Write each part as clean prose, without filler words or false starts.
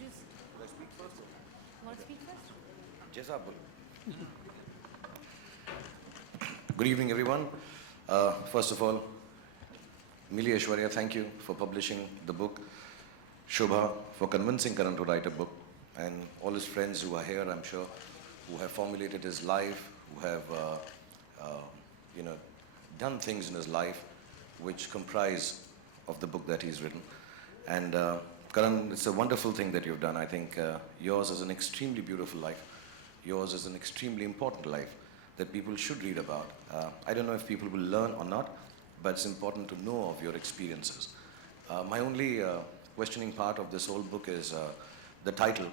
just Should I speak first? want to speak first? Jezabul. Good evening, everyone. First of all, Mili Aishwarya, thank you for publishing the book. Shobha for convincing Karan to write a book, and all his friends who are here, I'm sure, who have formulated his life, who have, uh, you know, done things in his life which comprise of the book that he's written. And Karan, it's a wonderful thing that you've done. I think yours is an extremely beautiful life. Yours is an extremely important life that people should read about. I don't know if people will learn or not, but it's important to know of your experiences. My only questioning part of this whole book is the title.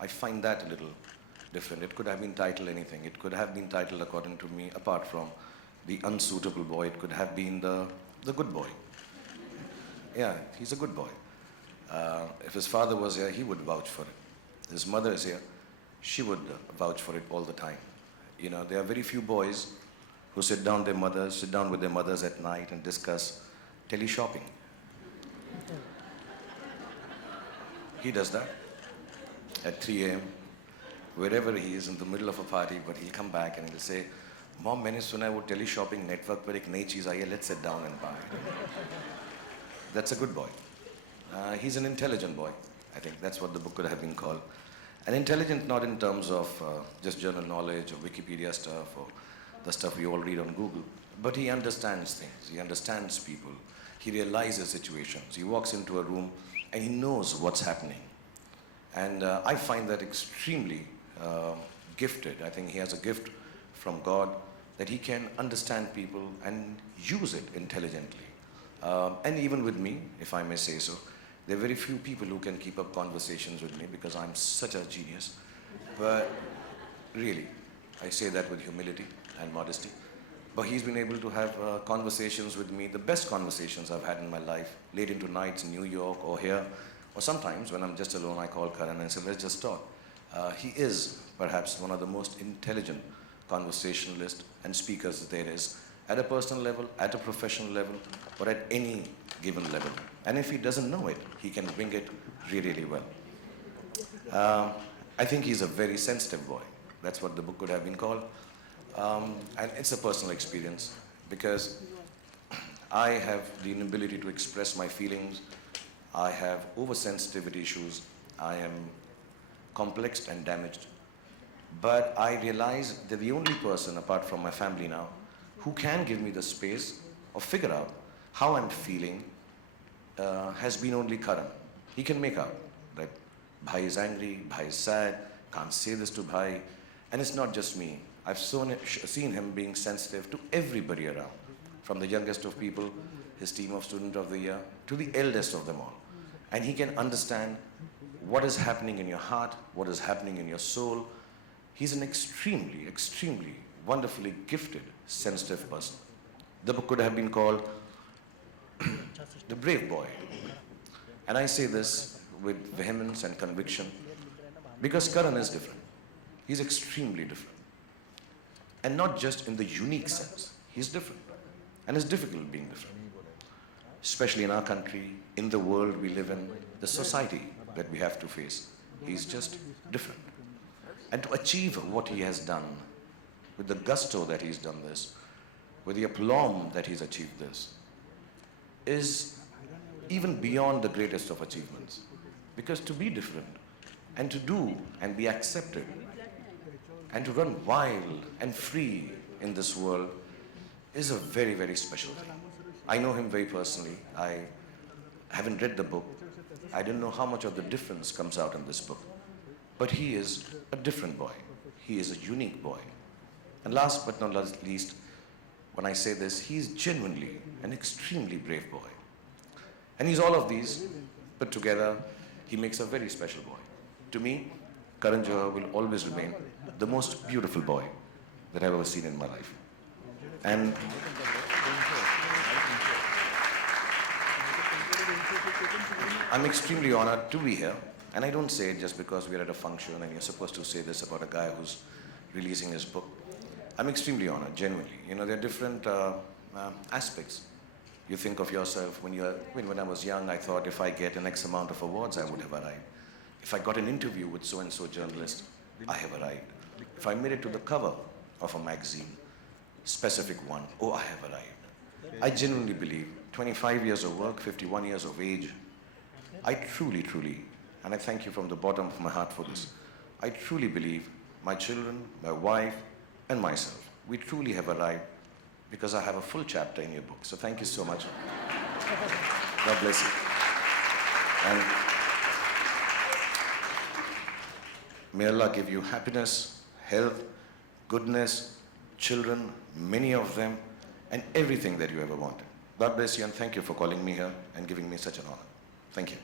I find that a little different. It could have been titled anything. It could have been titled, according to me, apart from the unsuitable boy, it could have been the good boy. Yeah, he's a good boy. If his father was here, he would vouch for it. His mother is here, she would vouch for it all the time. You know, there are very few boys who sit down with their mothers at night and discuss tele-shopping. He does that at 3 a.m. wherever he is in the middle of a party, but he'll come back and he'll say, "Mom, मैंने सुना है वो tele-shopping network पर एक नई चीज़ आई है, let's sit down and buy it." That's a good boy. He's an intelligent boy. I think that's what the book could have been called. And intelligent not in terms of just general knowledge or Wikipedia stuff or the stuff we all read on Google, but he understands things. He understands people. He realizes situations. He walks into a room and he knows what's happening. And I find that extremely gifted. I think he has a gift from God that he can understand people and use it intelligently. And even with me, if I may say so, there are very few people who can keep up conversations with me because I'm such a genius. But really, I say that with humility and modesty. But he's been able to have conversations with me, the best conversations I've had in my life, late into nights in New York or here. Or sometimes when I'm just alone, I call Karan and say, let's just talk. He is perhaps one of the most intelligent conversationalists and speakers there is, at a personal level, at a professional level, or at any given level. And if he doesn't know it, he can bring it really, really well. I think he's a very sensitive boy. That's what the book could have been called. And it's a personal experience because I have the inability to express my feelings. I have oversensitivity issues. I am complex and damaged. But I realize that the only person, apart from my family now, who can give me the space or figure out how I'm feeling has been only Karan. He can make out that Bhai is angry, Bhai is sad, can't say this to Bhai. And it's not just me. I've seen him being sensitive to everybody around, from the youngest of people, his team of Student of the Year, to the eldest of them all. And he can understand what is happening in your heart, what is happening in your soul. He's an extremely, extremely wonderfully gifted, sensitive person. The book could have been called The Brave Boy. And I say this with vehemence and conviction because Karan is different. He's extremely different. And not just in the unique sense. He's different. And it's difficult being different. Especially in our country, in the world we live in, the society that we have to face. He's just different. And to achieve what he has done, with the gusto that he's done this, with the aplomb that he's achieved this, is even beyond the greatest of achievements. Because to be different, and to do and be accepted, and to run wild and free in this world is a very, very special thing. I know him very personally. I haven't read the book. I don't know how much of the difference comes out in this book. But he is a different boy. He is a unique boy. And last but not least, when I say this, he's genuinely an extremely brave boy. And he's all of these put together. He makes a very special boy. To me, Karan Johar will always remain the most beautiful boy that I've ever seen in my life. And I'm extremely honored to be here. And I don't say it just because we're at a function and you're supposed to say this about a guy who's releasing his book. I'm extremely honored, genuinely. You know, there are different aspects. You think of yourself when I was young, I thought if I get an X amount of awards, I would have arrived. If I got an interview with so-and-so journalist, I have arrived. If I made it to the cover of a magazine, specific one, oh, I have arrived. I genuinely believe 25 years of work, 51 years of age, I truly, and I thank you from the bottom of my heart for this, I truly believe my children, my wife, and myself, we truly have arrived because I have a full chapter in your book. So thank you so much. God bless you. And may Allah give you happiness, health, goodness, children, many of them, and everything that you ever wanted. God bless you, and thank you for calling me here and giving me such an honor. Thank you.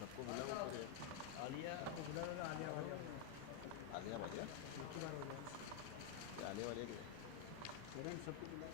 सबको मिला वो आलिया को बुला रहा आलिया वालिया आलिया वालिया एक बार हो गया आलिया वालिया के पेरेंट्स सबको बुला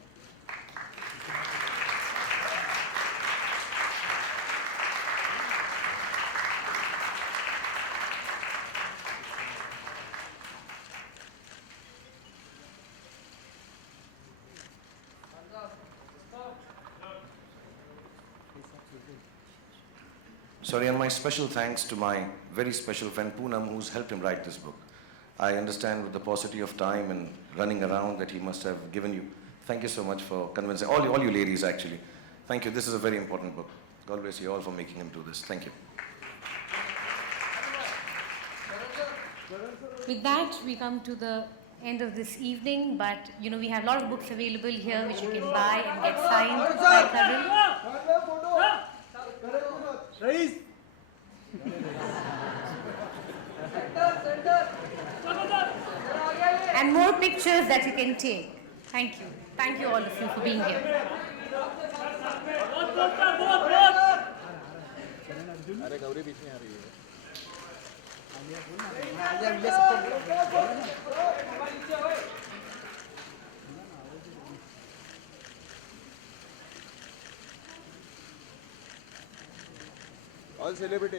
Sorry, and my special thanks to my very special friend Poonam, who's helped him write this book. I understand with the paucity of time and running around that he must have given you. Thank you so much for convincing, all you ladies actually. Thank you, this is a very important book. God bless you all for making him do this. Thank you. With that, we come to the end of this evening, but we have a lot of books available here which you can buy and get signed by Karan. And more pictures that you can take. Thank you. Thank you all of you for being here. अरे गौरी बीच में आ रही है All celebrity.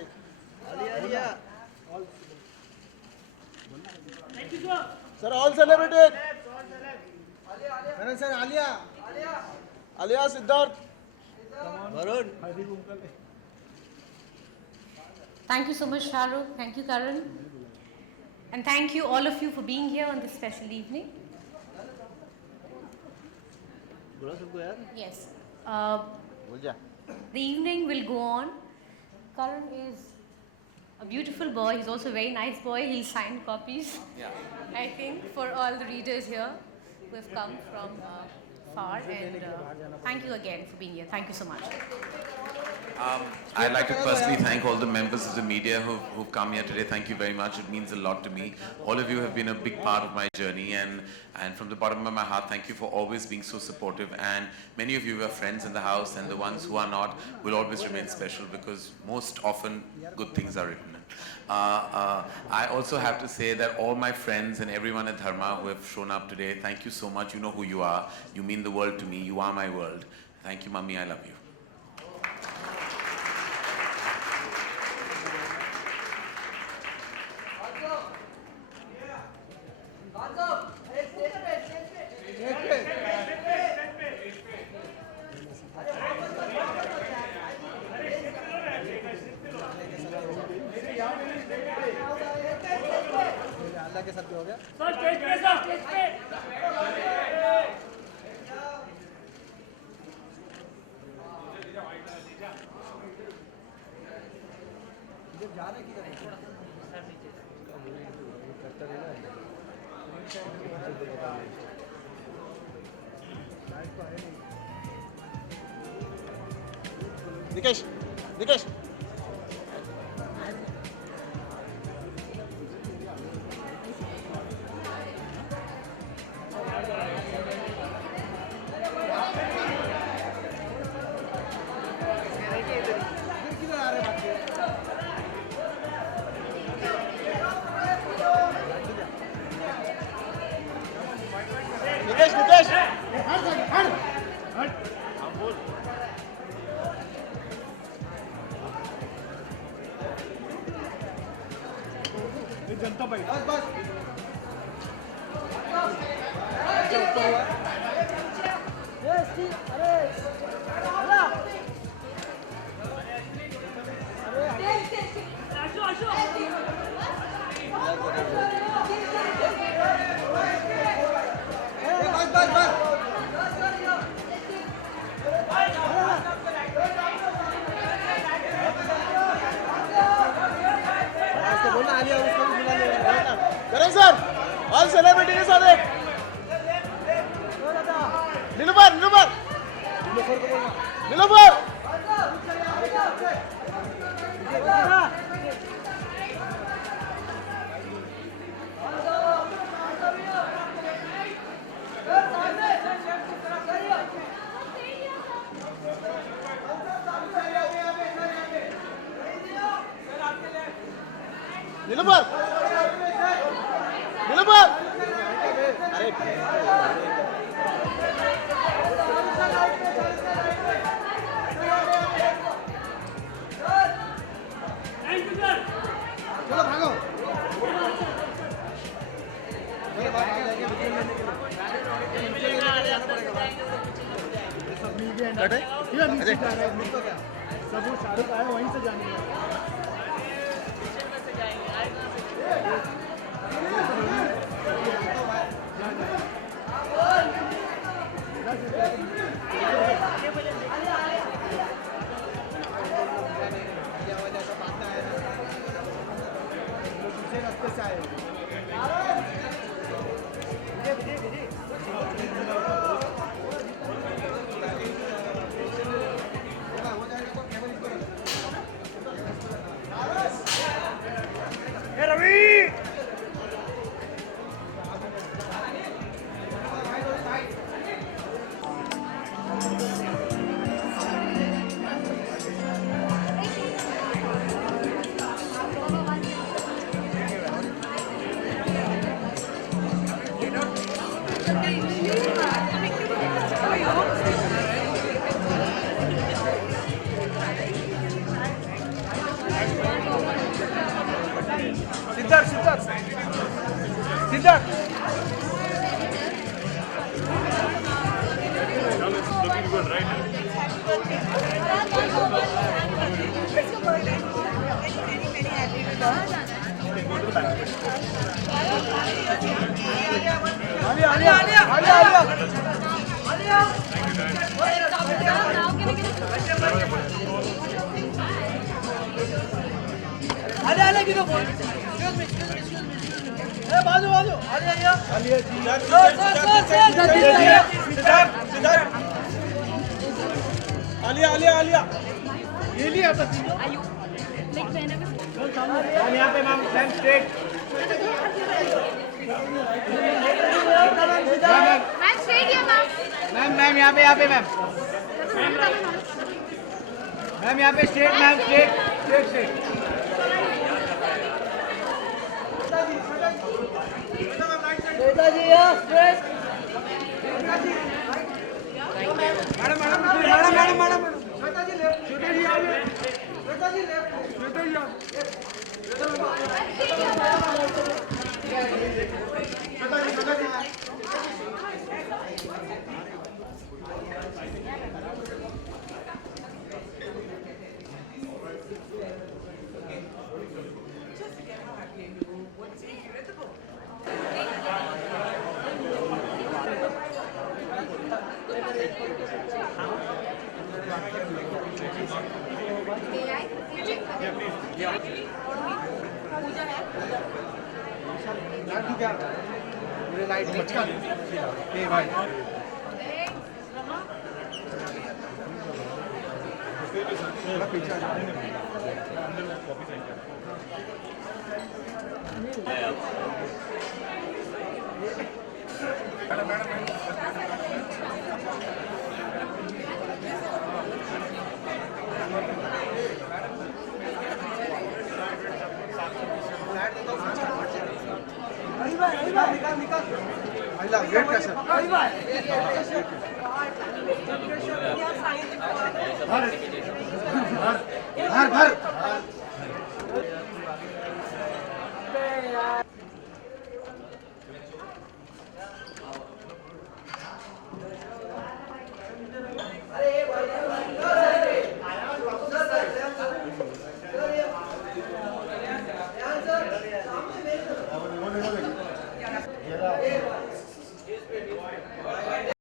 Alia. Sir, all celebrity. Sir, Alia. Alia, Siddharth. Varun. Thank you so much, Shahrukh. Thank you, Karan. And thank you, all of you, for being here on this special evening. Yes. The evening will go on. Karan is a beautiful boy. He's also a very nice boy. He'll sign copies, I think, for all the readers here who have come from far. And thank you again for being here. Thank you so much. I'd like to personally thank all the members of the media who've come here today. Thank you very much. It means a lot to me. All of you have been a big part of my journey, and from the bottom of my heart, thank you for always being so supportive. And many of you are friends in the house, and the ones who are not will always remain special, because most often good things are written. I also have to say that all my friends and everyone at Dharma who have shown up today, thank you so much. You know who you are. You mean the world to me. You are my world. Thank you, Mummy. I love you. Nikesh, Nikesh. Janata party करें sir all celebrity के साथ एक नीलूफर नीलूफर नीलूफर नीलूफर नीलूफर अरे चलो भागो सब शाहरुख आए वहीं से जाने रास्ते से आए सिद्धार्थ सिद्धार्थ सिद्धार्थ बाजू बाजू आलिया आलिया आलिया ये लिया था मैम यहाँ पे ma'am ma'am straight ma'am ma'am यहाँ पे मैम मैम यहाँ पे straight ma'am straight straight straight नेताजी यहाँ straight madam madam madam madam madam नेताजी लेफ्ट नेताजी आगे नेताजी लेफ्ट नेताजी लाइट मचका ए भाई पीछे वेट कैसे भर भर भर